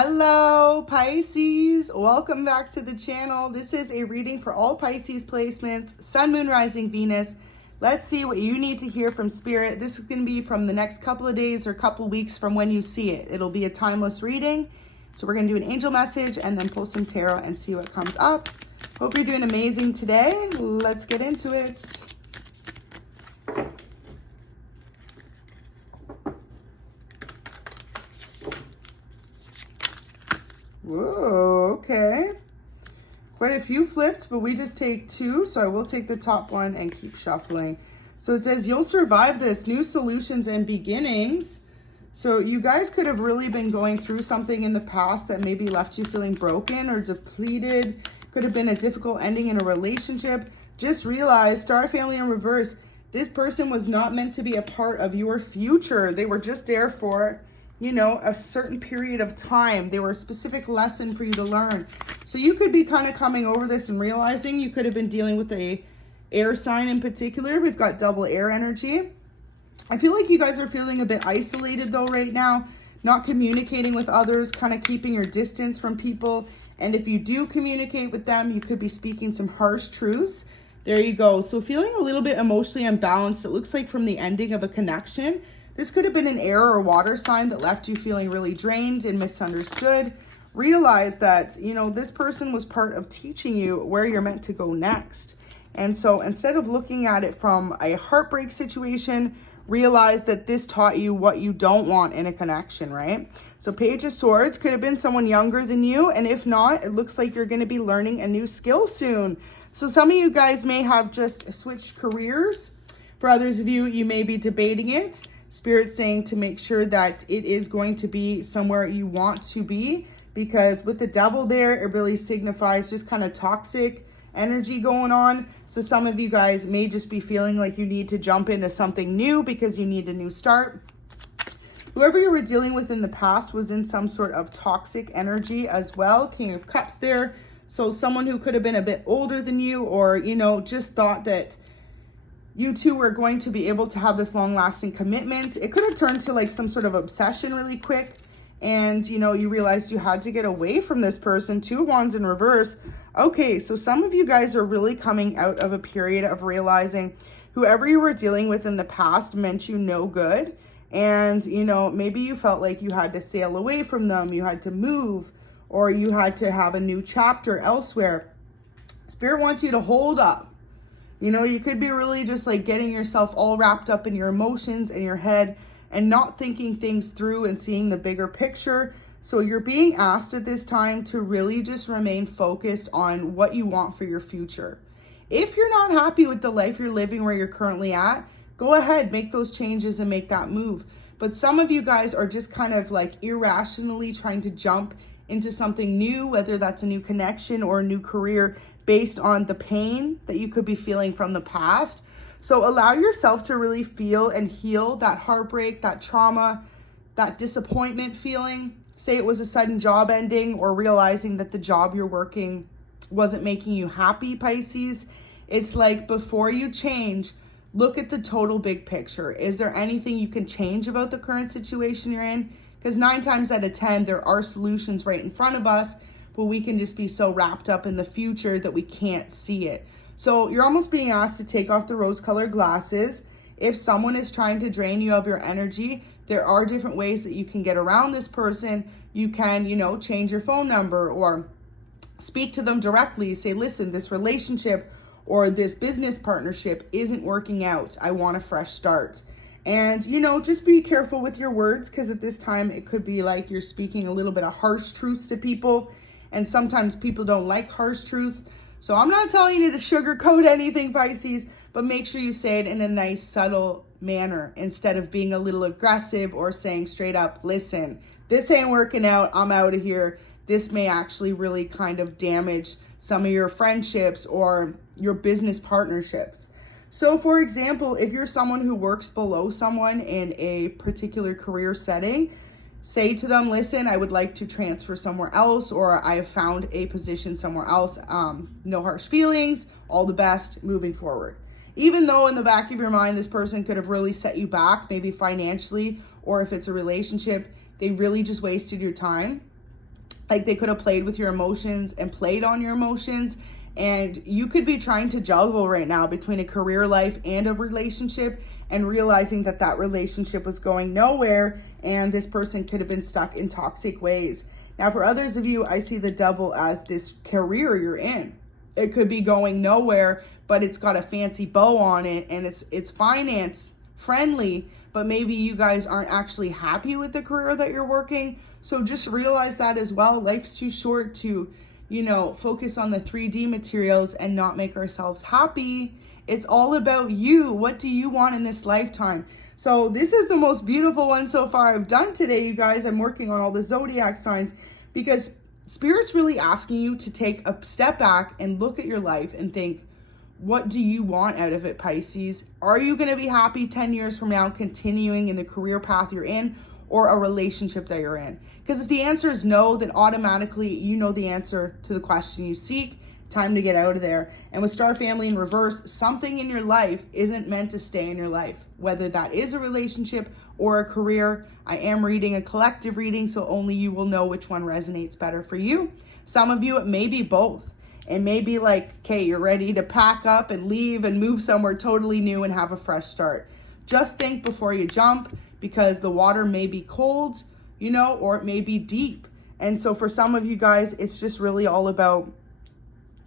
Hello Pisces, welcome back to the channel. This is a reading for all Pisces placements, Sun, Moon, Rising, Venus. Let's see what you need to hear from Spirit. This is going to be from the next couple of days or couple weeks from when you see it. It'll be a timeless reading. So we're going to do an angel message and then pull some tarot and see what comes up. Hope you're doing amazing today. Let's get into it. Whoa, okay. Quite a few flipped, but we just take two, so I will take the top one and keep shuffling. So it says, you'll survive this, new solutions and beginnings. So you guys could have really been going through something in the past that maybe left you feeling broken or depleted. Could have been a difficult ending in a relationship. Just realize, Star Family in reverse, this person was not meant to be a part of your future. They were just there for, you know, a certain period of time. They were a specific lesson for you to learn. So you could be kind of coming over this and realizing you could have been dealing with a air sign in particular. We've got double air energy. I feel like you guys are feeling a bit isolated though right now, not communicating with others, kind of keeping your distance from people. And if you do communicate with them, you could be speaking some harsh truths. There you go. So feeling a little bit emotionally unbalanced, it looks like from the ending of a connection. This could have been an air or water sign that left you feeling really drained and misunderstood. Realize that, you know, this person was part of teaching you where you're meant to go next. And so instead of looking at it from a heartbreak situation, realize that this taught you what you don't want in a connection, right? So Page of Swords could have been someone younger than you. And if not, it looks like you're going to be learning a new skill soon. So some of you guys may have just switched careers. For others of you, you may be debating it. Spirit saying to make sure that it is going to be somewhere you want to be, because with the devil there, it really signifies just kind of toxic energy going on. So some of you guys may just be feeling like you need to jump into something new because you need a new start. Whoever you were dealing with in the past was in some sort of toxic energy as well. King of Cups there. So someone who could have been a bit older than you, or, you know, just thought that you two were going to be able to have this long-lasting commitment. It could have turned to like some sort of obsession really quick. And, you know, you realized you had to get away from this person. Two of Wands in reverse. Okay, so some of you guys are really coming out of a period of realizing whoever you were dealing with in the past meant you no good. And, you know, maybe you felt like you had to sail away from them. You had to move, or you had to have a new chapter elsewhere. Spirit wants you to hold up. You know, you could be really just like getting yourself all wrapped up in your emotions and your head and not thinking things through and seeing the bigger picture. So you're being asked at this time to really just remain focused on what you want for your future. If you're not happy with the life you're living where you're currently at, go ahead, make those changes and make that move. But some of you guys are just kind of like irrationally trying to jump into something new, whether that's a new connection or a new career, based on the pain that you could be feeling from the past. So allow yourself to really feel and heal that heartbreak, that trauma, that disappointment feeling. Say it was a sudden job ending, or realizing that the job you're working wasn't making you happy, Pisces. It's like, before you change, look at the total big picture. Is there anything you can change about the current situation you're in? Because 9 times out of 10, there are solutions right in front of us, but we can just be so wrapped up in the future that we can't see it. So you're almost being asked to take off the rose-colored glasses. If someone is trying to drain you of your energy, there are different ways that you can get around this person. You can, you know, change your phone number or speak to them directly. Say, listen, this relationship or this business partnership isn't working out. I want a fresh start. And, you know, just be careful with your words, because at this time it could be like you're speaking a little bit of harsh truths to people. And sometimes people don't like harsh truths. So I'm not telling you to sugarcoat anything, Pisces, but make sure you say it in a nice, subtle manner instead of being a little aggressive or saying straight up, listen, this ain't working out. I'm out of here. This may actually really kind of damage some of your friendships or your business partnerships. So for example, if you're someone who works below someone in a particular career setting, say to them, listen, I would like to transfer somewhere else, or I have found a position somewhere else. No harsh feelings, all the best moving forward. Even though in the back of your mind, this person could have really set you back, maybe financially, or if it's a relationship, they really just wasted your time. Like they could have played with your emotions and played on your emotions. And you could be trying to juggle right now between a career life and a relationship, and realizing that that relationship was going nowhere and this person could have been stuck in toxic ways. Now, for others of you, I see the devil as this career you're in. It could be going nowhere, but it's got a fancy bow on it and it's finance friendly, but maybe you guys aren't actually happy with the career that you're working. So just realize that as well. Life's too short to, focus on the 3D materials and not make ourselves happy. It's all about you. What do you want in this lifetime? So this is the most beautiful one so far I've done today, you guys. I'm working on all the zodiac signs because Spirit's really asking you to take a step back and look at your life and think, what do you want out of it, Pisces? Are you going to be happy 10 years from now continuing in the career path you're in, or a relationship that you're in? Because if the answer is no, then automatically you know the answer to the question you seek. Time to get out of there. And with Star Family in reverse, something in your life isn't meant to stay in your life, whether that is a relationship or a career. I am reading a collective reading, so only you will know which one resonates better for you. Some of you, it may be both. It may be like, okay, you're ready to pack up and leave and move somewhere totally new and have a fresh start. Just think before you jump, because the water may be cold, or it may be deep. And so for some of you guys, it's just really all about,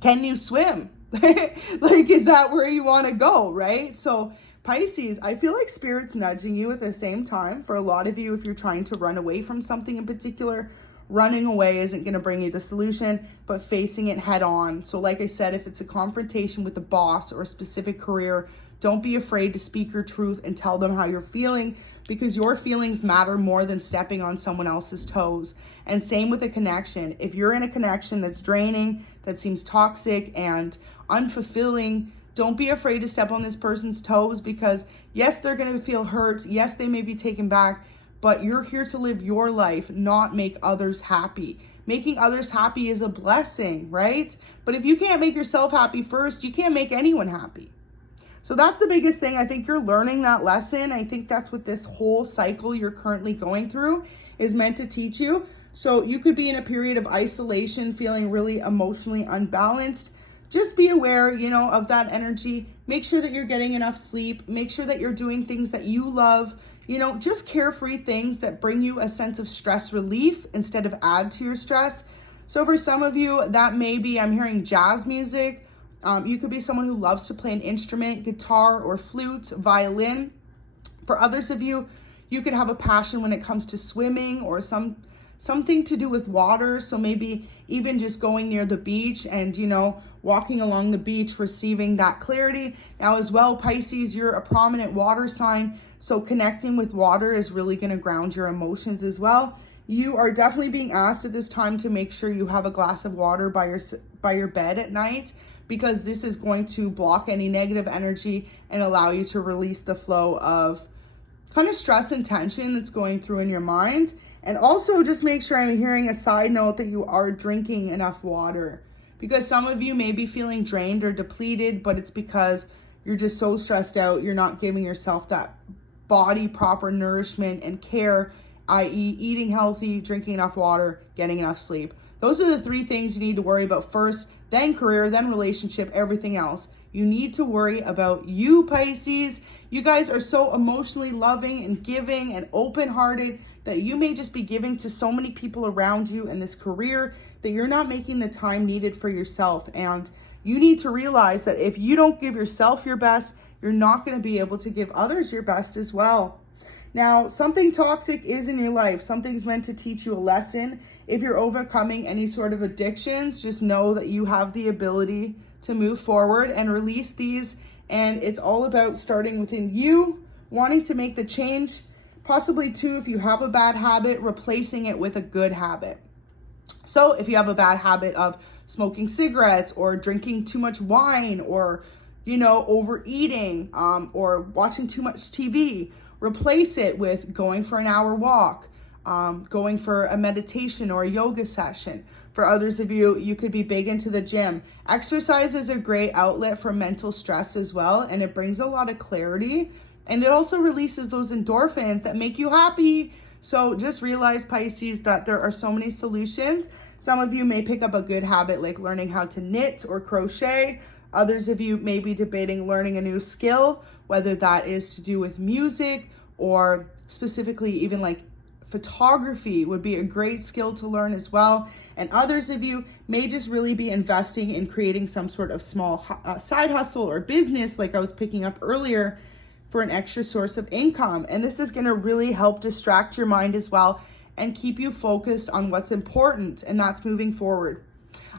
can you swim? Like, is that where you want to go, right? So Pisces, I feel like Spirit's nudging you at the same time. For a lot of you, if you're trying to run away from something in particular, running away isn't going to bring you the solution, but facing it head on. So like I said, if it's a confrontation with the boss or a specific career, don't be afraid to speak your truth and tell them how you're feeling, because your feelings matter more than stepping on someone else's toes. And same with a connection. If you're in a connection that's draining, that seems toxic and unfulfilling, don't be afraid to step on this person's toes, because yes, they're going to feel hurt. Yes, they may be taken back, but you're here to live your life, not make others happy. Making others happy is a blessing, right? But if you can't make yourself happy first, you can't make anyone happy. So that's the biggest thing. I think you're learning that lesson. I think that's what this whole cycle you're currently going through is meant to teach you. So you could be in a period of isolation, feeling really emotionally unbalanced. Just be aware, of that energy. Make sure that you're getting enough sleep. Make sure that you're doing things that you love. Just carefree things that bring you a sense of stress relief instead of add to your stress. So for some of you, that may be, I'm hearing jazz music. You could be someone who loves to play an instrument, guitar or flute, violin. For others of you, you could have a passion when it comes to swimming or something to do with water. So maybe even just going near the beach and, walking along the beach, receiving that clarity. Now as well, Pisces, you're a prominent water sign. So connecting with water is really going to ground your emotions as well. You are definitely being asked at this time to make sure you have a glass of water by your bed at night, because this is going to block any negative energy and allow you to release the flow of kind of stress and tension that's going through in your mind. And also just make sure, I'm hearing a side note, that you are drinking enough water, because some of you may be feeling drained or depleted, but it's because you're just so stressed out. You're not giving yourself that body proper nourishment and care, i.e. eating healthy, drinking enough water, getting enough sleep. Those are the 3 things you need to worry about first, then career, then relationship, everything else. You need to worry about you, Pisces. You guys are so emotionally loving and giving and open-hearted that you may just be giving to so many people around you in this career that you're not making the time needed for yourself. And you need to realize that if you don't give yourself your best, you're not going to be able to give others your best as well. Now, something toxic is in your life. Something's meant to teach you a lesson. If you're overcoming any sort of addictions, just know that you have the ability to move forward and release these. And it's all about starting within you, wanting to make the change, possibly too, if you have a bad habit, replacing it with a good habit. So if you have a bad habit of smoking cigarettes or drinking too much wine or, overeating or watching too much TV, replace it with going for an hour walk, going for a meditation or a yoga session. For others of you, you could be big into the gym. Exercise is a great outlet for mental stress as well, and it brings a lot of clarity. And it also releases those endorphins that make you happy. So just realize, Pisces, that there are so many solutions. Some of you may pick up a good habit like learning how to knit or crochet. Others of you may be debating learning a new skill, whether that is to do with music or specifically even like photography would be a great skill to learn as well. And others of you may just really be investing in creating some sort of small side hustle or business, like I was picking up earlier, for an extra source of income. And this is going to really help distract your mind as well and keep you focused on what's important, and that's moving forward.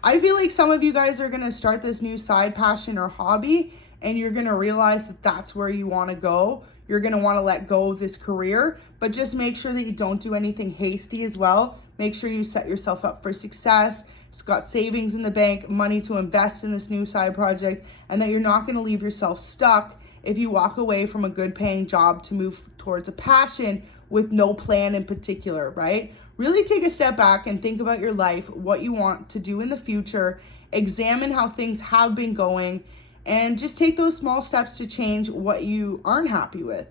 I feel like some of you guys are going to start this new side passion or hobby, and you're going to realize that that's where you want to go. You're going to want to let go of this career, but just make sure that you don't do anything hasty as well. Make sure you set yourself up for success. It's got savings in the bank, money to invest in this new side project, and that you're not going to leave yourself stuck if you walk away from a good paying job to move towards a passion with no plan in particular, right? Really take a step back and think about your life, what you want to do in the future, examine how things have been going, and just take those small steps to change what you aren't happy with.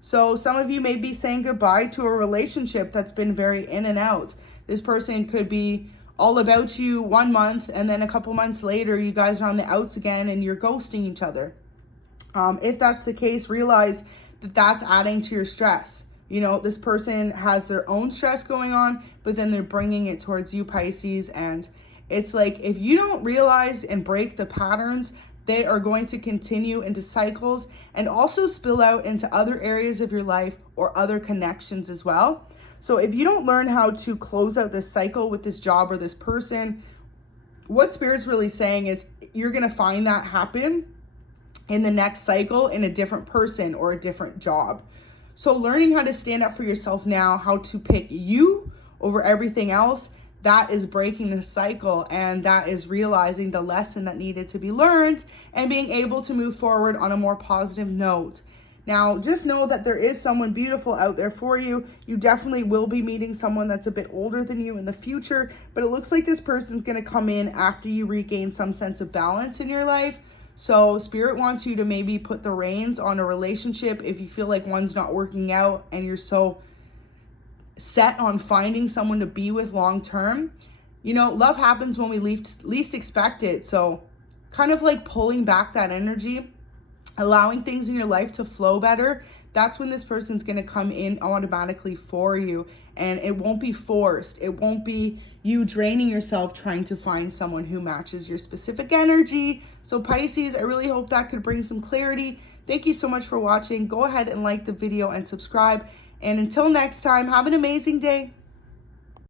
So some of you may be saying goodbye to a relationship that's been very in and out. This person could be all about you 1 month, and then a couple months later, you guys are on the outs again and you're ghosting each other. If that's the case, realize that that's adding to your stress. You know, this person has their own stress going on, but then they're bringing it towards you, Pisces. And it's like, if you don't realize and break the patterns, they are going to continue into cycles and also spill out into other areas of your life or other connections as well. So if you don't learn how to close out this cycle with this job or this person, what Spirit's really saying is you're going to find that happen in the next cycle in a different person or a different job. So learning how to stand up for yourself now, how to pick you over everything else, that is breaking the cycle, and that is realizing the lesson that needed to be learned and being able to move forward on a more positive note. Now, just know that there is someone beautiful out there for you. You definitely will be meeting someone that's a bit older than you in the future, but it looks like this person's going to come in after you regain some sense of balance in your life. So Spirit wants you to maybe put the reins on a relationship if you feel like one's not working out and you're so set on finding someone to be with long term. You know, love happens when we least expect it. So kind of like pulling back that energy, allowing things in your life to flow better. That's when this person's going to come in automatically for you, and it won't be forced. It won't be you draining yourself trying to find someone who matches your specific energy. So Pisces, I really hope that could bring some clarity. Thank you so much for watching. Go ahead and like the video and subscribe. And until next time, have an amazing day.